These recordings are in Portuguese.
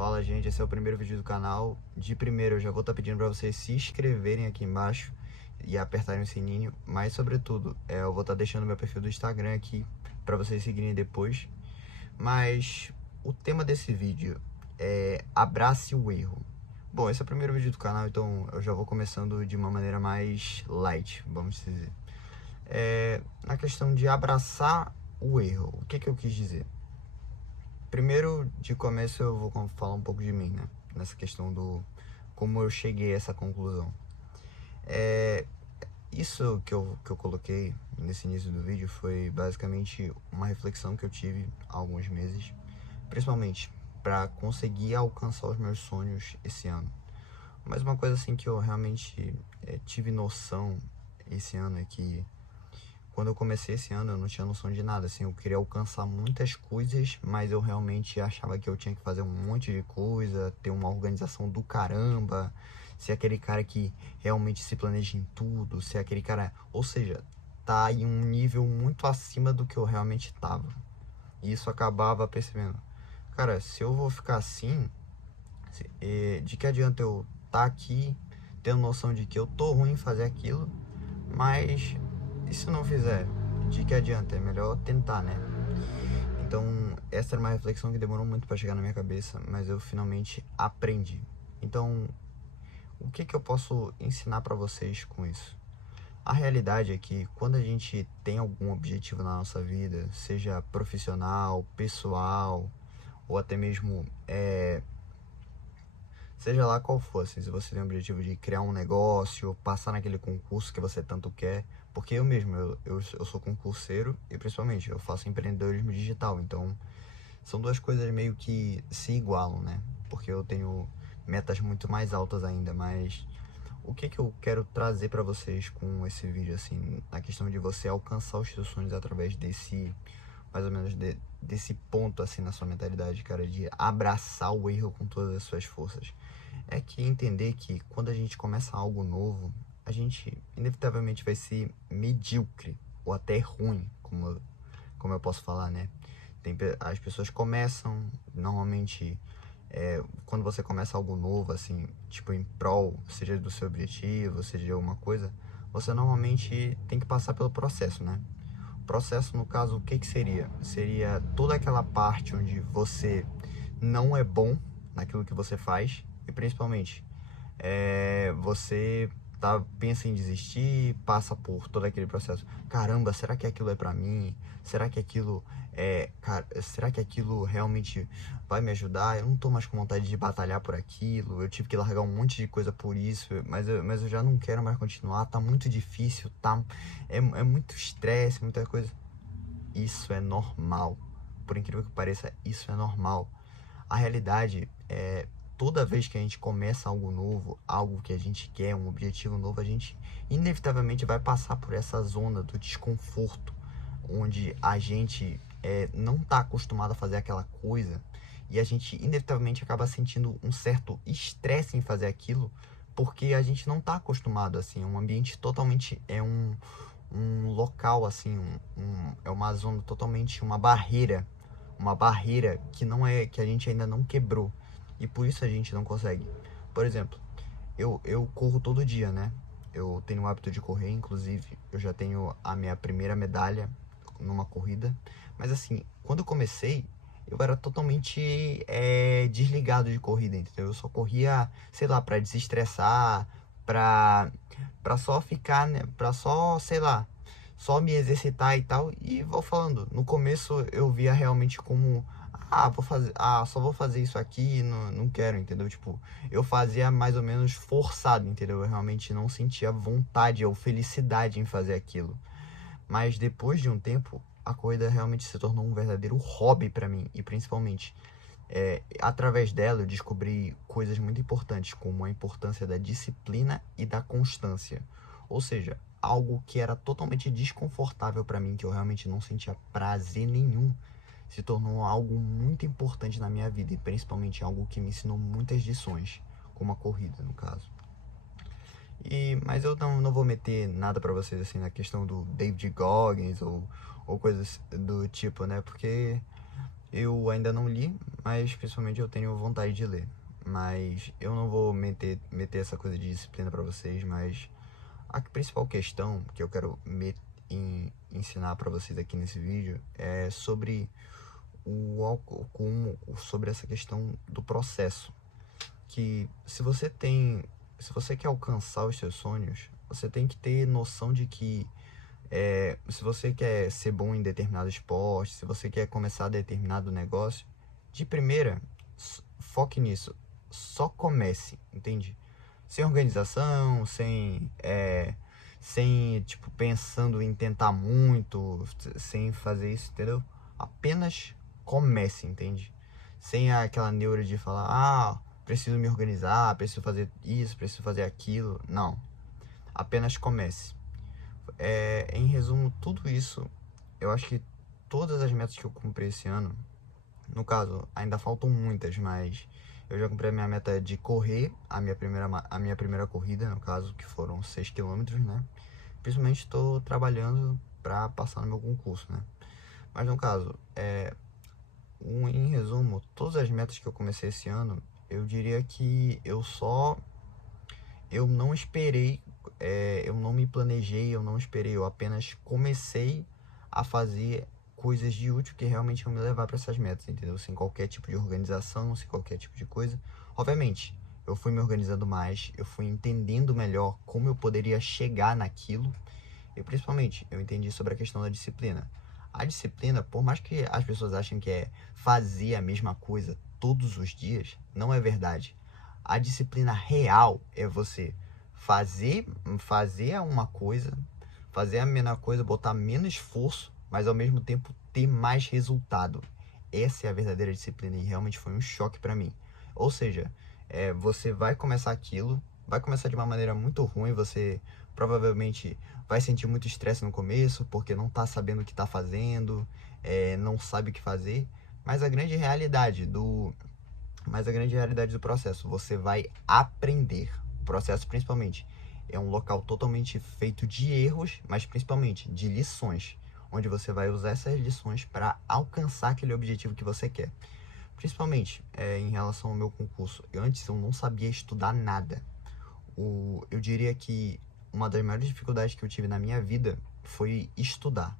Fala, gente, esse é o primeiro vídeo do canal. De primeiro eu já vou estar pedindo para vocês se inscreverem aqui embaixo e apertarem o sininho, mas sobretudo eu vou estar deixando meu perfil do Instagram aqui para vocês seguirem depois. Mas o tema desse vídeo é abrace o erro. Bom, esse é o primeiro vídeo do canal, então eu já vou começando de uma maneira mais light, vamos dizer. Na questão de abraçar o erro, o que eu quis dizer? Primeiro, de começo, eu vou falar um pouco de mim, né? Nessa questão do como eu cheguei a essa conclusão. Isso que eu coloquei nesse início do vídeo foi basicamente uma reflexão que eu tive há alguns meses, principalmente para conseguir alcançar os meus sonhos esse ano. Mas uma coisa assim que eu realmente tive noção esse ano é que quando eu comecei esse ano eu não tinha noção de nada, assim, eu queria alcançar muitas coisas, mas eu realmente achava que eu tinha que fazer um monte de coisa, ter uma organização do caramba, ser aquele cara que realmente se planeja em tudo, ser aquele cara, ou seja, tá em um nível muito acima do que eu realmente tava. E isso acabava percebendo, cara, se eu vou ficar assim, de que adianta eu estar aqui tendo noção de que eu tô ruim em fazer aquilo, mas e se eu não fizer, de que adianta? É melhor tentar, né? Então, essa era uma reflexão que demorou muito para chegar na minha cabeça, mas eu finalmente aprendi. Então, o que eu posso ensinar para vocês com isso? A realidade é que quando a gente tem algum objetivo na nossa vida, seja profissional, pessoal, ou até mesmo seja lá qual for, assim, se você tem o objetivo de criar um negócio, passar naquele concurso que você tanto quer, porque eu mesmo, eu sou concurseiro e principalmente eu faço empreendedorismo digital, então são duas coisas meio que se igualam, né? Porque eu tenho metas muito mais altas ainda, mas o que eu quero trazer para vocês com esse vídeo, assim, na questão de você alcançar os seus sonhos através desse, mais ou menos, desse ponto, assim, na sua mentalidade, cara, de abraçar o erro com todas as suas forças. É que entender que quando a gente começa algo novo, a gente inevitavelmente vai ser medíocre ou até ruim, como eu posso falar, né? As pessoas começam, normalmente, quando você começa algo novo, assim, tipo em prol, seja do seu objetivo, seja de alguma coisa, você normalmente tem que passar pelo processo, né? O processo, no caso, o que seria? Seria toda aquela parte onde você não é bom naquilo que você faz e principalmente você pensa em desistir, passa por todo aquele processo. Caramba, será que aquilo é pra mim? Será que aquilo será que aquilo realmente vai me ajudar? Eu não tô mais com vontade de batalhar por aquilo. Eu tive que largar um monte de coisa por isso, mas eu já não quero mais continuar. Tá muito difícil, é muito estresse, muita coisa. Isso é normal. Por incrível que pareça, isso é normal. A realidade é, toda vez que a gente começa algo novo, algo que a gente quer, um objetivo novo, a gente inevitavelmente vai passar por essa zona do desconforto, onde a gente não está acostumado a fazer aquela coisa e a gente inevitavelmente acaba sentindo um certo estresse em fazer aquilo, porque a gente não está acostumado, assim, um ambiente totalmente, um local, assim, é uma zona totalmente, uma barreira que não é, que a gente ainda não quebrou e por isso a gente não consegue. Por exemplo, eu corro todo dia, né? Eu tenho o hábito de correr, inclusive eu já tenho a minha primeira medalha numa corrida, mas assim, quando eu comecei, eu era totalmente desligado de corrida, entendeu? Eu só corria, sei lá, pra desestressar, pra, pra só ficar, né? Pra só, sei lá, só me exercitar e tal. E vou falando, no começo eu via realmente como, só vou fazer isso aqui, não quero, entendeu? Tipo, eu fazia mais ou menos forçado, entendeu? Eu realmente não sentia vontade ou felicidade em fazer aquilo. Mas depois de um tempo, a corrida realmente se tornou um verdadeiro hobby para mim. E principalmente, através dela eu descobri coisas muito importantes, como a importância da disciplina e da constância. Ou seja, algo que era totalmente desconfortável para mim, que eu realmente não sentia prazer nenhum, se tornou algo muito importante na minha vida. E principalmente algo que me ensinou muitas lições, como a corrida, no caso. Mas eu não vou meter nada pra vocês assim na questão do David Goggins ou coisas do tipo, né? Porque Eu ainda não li, mas principalmente eu tenho vontade de ler. Mas eu não vou meter essa coisa de disciplina pra vocês, mas a principal questão que eu quero ensinar pra vocês aqui nesse vídeo é sobre sobre essa questão do processo. Que se você quer alcançar os seus sonhos, você tem que ter noção de que se você quer ser bom em determinado esporte, se você quer começar determinado negócio, de primeira, foque nisso. Só comece, entende? Sem organização, sem, tipo, pensando em tentar muito, sem fazer isso, entendeu? Apenas comece, entende? Sem aquela neura de falar, preciso me organizar, preciso fazer isso, preciso fazer aquilo. Não. Apenas comece. Em resumo, tudo isso, eu acho que todas as metas que eu cumpri esse ano, no caso, ainda faltam muitas, mas eu já cumpri a minha meta de correr a minha primeira corrida, no caso, que foram 6 quilômetros, né? Principalmente estou trabalhando para passar no meu concurso, né? Mas no caso, em resumo, todas as metas que eu comecei esse ano, eu diria que eu não esperei, eu não me planejei, eu não esperei, eu apenas comecei a fazer coisas de útil que realmente iam me levar para essas metas, entendeu? Sem qualquer tipo de organização, sem qualquer tipo de coisa. Obviamente, eu fui me organizando mais, eu fui entendendo melhor como eu poderia chegar naquilo e principalmente eu entendi sobre a questão da disciplina. A disciplina, por mais que as pessoas achem que é fazer a mesma coisa todos os dias, não é verdade. A disciplina real é você fazer uma coisa, fazer a mesma coisa, botar menos esforço, mas ao mesmo tempo ter mais resultado. Essa é a verdadeira disciplina e realmente foi um choque para mim. Ou seja, você vai começar aquilo, vai começar de uma maneira muito ruim, você provavelmente vai sentir muito estresse no começo, porque não tá sabendo o que tá fazendo, não sabe o que fazer, mas a grande realidade do processo, você vai aprender. O processo, principalmente, é um local totalmente feito de erros, mas principalmente de lições, onde você vai usar essas lições para alcançar aquele objetivo que você quer. Principalmente em relação ao meu concurso. Antes eu não sabia estudar nada. Eu diria que uma das maiores dificuldades que eu tive na minha vida foi estudar.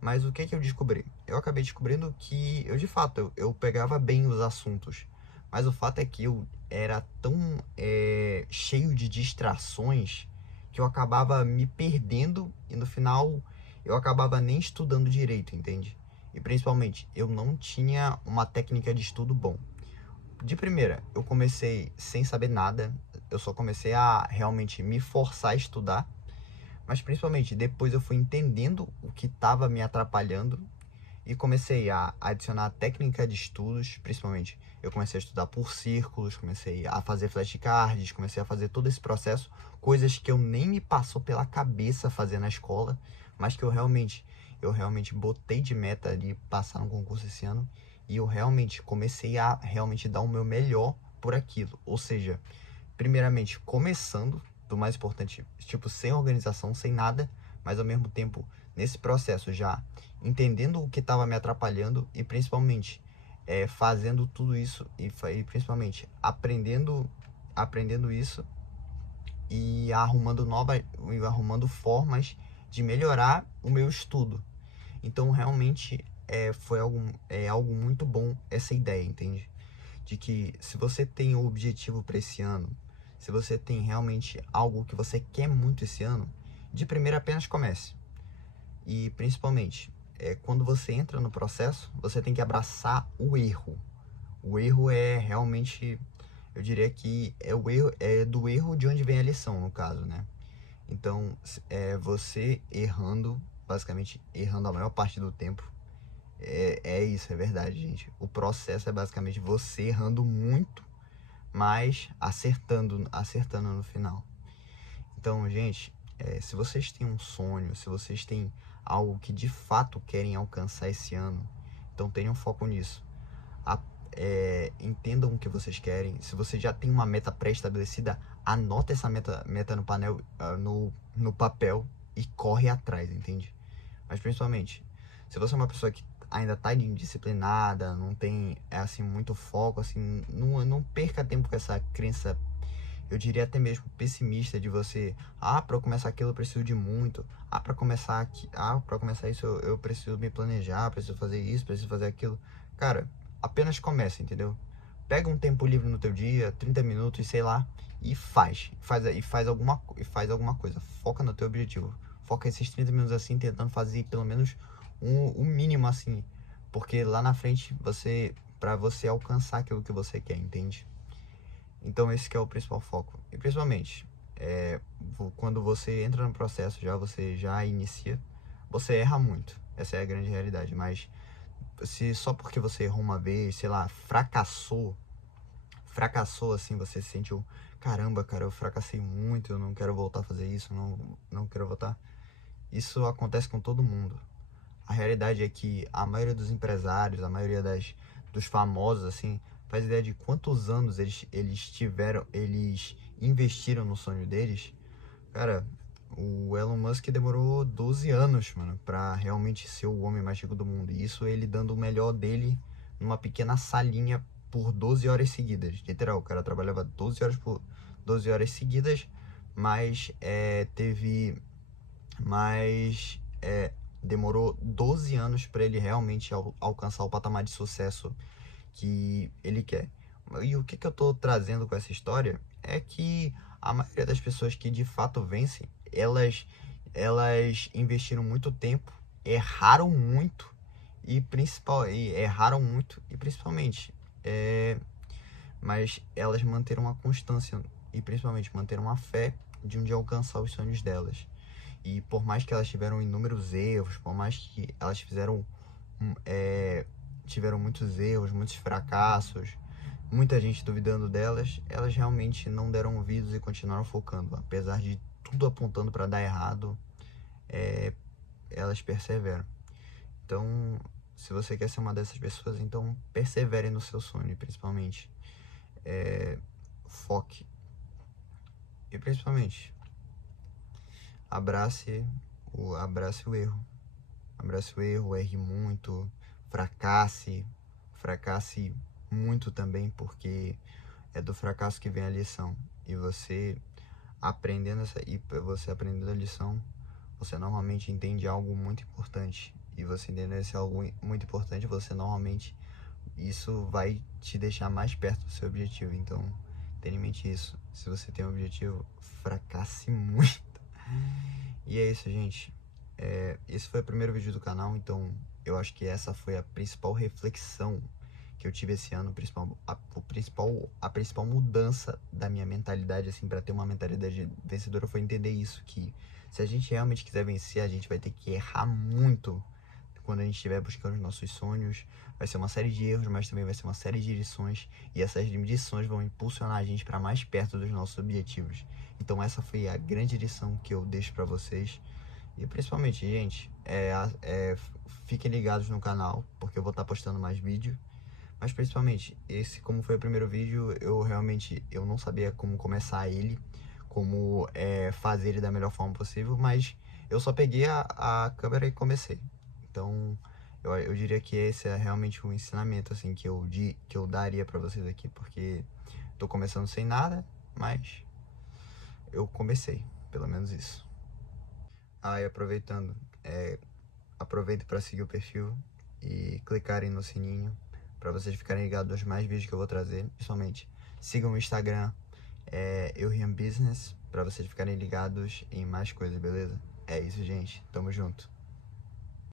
Mas o que eu descobri? Eu acabei descobrindo que eu, de fato, eu pegava bem os assuntos. Mas o fato é que eu era tão cheio de distrações que eu acabava me perdendo e no final eu acabava nem estudando direito, entende? E principalmente, eu não tinha uma técnica de estudo bom. De primeira, eu comecei sem saber nada, eu só comecei a realmente me forçar a estudar, mas principalmente depois eu fui entendendo o que estava me atrapalhando e comecei a adicionar técnica de estudos, principalmente eu comecei a estudar por círculos, comecei a fazer flashcards, comecei a fazer todo esse processo, coisas que eu nem me passou pela cabeça fazer na escola, mas que eu realmente botei de meta de passar no concurso esse ano e eu realmente comecei a realmente dar o meu melhor por aquilo, ou seja, primeiramente começando, do mais importante, tipo, sem organização, sem nada, mas ao mesmo tempo, nesse processo já entendendo o que estava me atrapalhando e principalmente fazendo tudo isso e principalmente aprendendo isso e arrumando formas de melhorar o meu estudo. Então realmente foi algo muito bom essa ideia, entende? De que se você tem um objetivo para esse ano, se você tem realmente algo que você quer muito esse ano, de primeira apenas comece. E principalmente, quando você entra no processo, você tem que abraçar o erro. O erro é realmente, eu diria que é do erro de onde vem a lição, no caso, né? Então, você errando, basicamente errando a maior parte do tempo. É isso, é verdade, gente. O processo é basicamente você errando muito, mas acertando no final. Então, gente, se vocês têm um sonho, se vocês têm algo que de fato querem alcançar esse ano, então tenham foco nisso. Entendam o que vocês querem. Se você já tem uma meta pré-estabelecida, anota essa meta no painel, no papel e corre atrás, entende? Mas principalmente, se você é uma pessoa que ainda tá indisciplinada, não tem, assim, muito foco, assim, não perca tempo com essa crença, eu diria até mesmo pessimista de você, para eu começar aquilo eu preciso de muito, para começar aqui, para começar isso eu preciso me planejar, preciso fazer isso, preciso fazer aquilo. Cara, apenas comece, entendeu? Pega um tempo livre no teu dia, 30 minutos, sei lá, e faz alguma coisa. Foca no teu objetivo. Foca esses 30 minutos assim, tentando fazer pelo menos o mínimo assim, porque lá na frente para você alcançar aquilo que você quer, entende? Então esse que é o principal foco. E principalmente, quando você entra no processo, você já inicia, você erra muito. Essa é a grande realidade. Mas se só porque você errou uma vez, sei lá, fracassou assim, você se sentiu, caramba, cara, eu fracassei muito, eu não quero voltar a fazer isso, não quero voltar. Isso acontece com todo mundo. A realidade é que a maioria dos empresários, a maioria dos famosos, assim, faz ideia de quantos anos eles investiram no sonho deles. Cara, o Elon Musk demorou 12 anos, mano, pra realmente ser o homem mais rico do mundo. E isso ele dando o melhor dele numa pequena salinha por 12 horas seguidas. Literal, o cara trabalhava 12 horas seguidas, mas teve. Mas demorou 12 anos para ele realmente alcançar o patamar de sucesso que ele quer. E o que eu tô trazendo com essa história é que a maioria das pessoas que de fato vencem, elas investiram muito tempo, erraram muito e principalmente, mas elas manteram a constância e principalmente manteram a fé de um dia alcançar os sonhos delas. E por mais que elas tiveram inúmeros erros, por mais que elas tiveram muitos erros, muitos fracassos, muita gente duvidando delas, elas realmente não deram ouvidos e continuaram focando. Apesar de tudo apontando para dar errado, elas perseveram. Então, se você quer ser uma dessas pessoas, então persevere no seu sonho, principalmente. Foque. E principalmente, abrace o erro. Abrace o erro, erre muito, fracasse muito também, porque é do fracasso que vem a lição. E você você aprendendo a lição, você normalmente entende algo muito importante. E você entendendo esse algo muito importante, você normalmente isso vai te deixar mais perto do seu objetivo. Então, tenha em mente isso. Se você tem um objetivo, fracasse muito. E é isso, gente. Esse foi o primeiro vídeo do canal, então eu acho que essa foi a principal reflexão que eu tive esse ano, a principal mudança da minha mentalidade, assim, para ter uma mentalidade vencedora foi entender isso, que se a gente realmente quiser vencer, a gente vai ter que errar muito quando a gente estiver buscando os nossos sonhos. Vai ser uma série de erros, mas também vai ser uma série de lições, e essas lições vão impulsionar a gente para mais perto dos nossos objetivos. Então essa foi a grande lição que eu deixo para vocês. E principalmente, gente, fiquem ligados no canal, porque eu vou estar postando mais vídeo. Mas principalmente, como foi o primeiro vídeo, eu não sabia como começar ele, como fazer ele da melhor forma possível, mas eu só peguei a câmera e comecei. Então, eu diria que esse é realmente um ensinamento, assim, que eu daria pra vocês aqui, porque tô começando sem nada, mas eu comecei, pelo menos isso. E aproveitando, aproveita para seguir o perfil e clicarem no sininho para vocês ficarem ligados aos mais vídeos que eu vou trazer. Principalmente, sigam o Instagram, Business, para vocês ficarem ligados em mais coisas, beleza? É isso, gente. Tamo junto.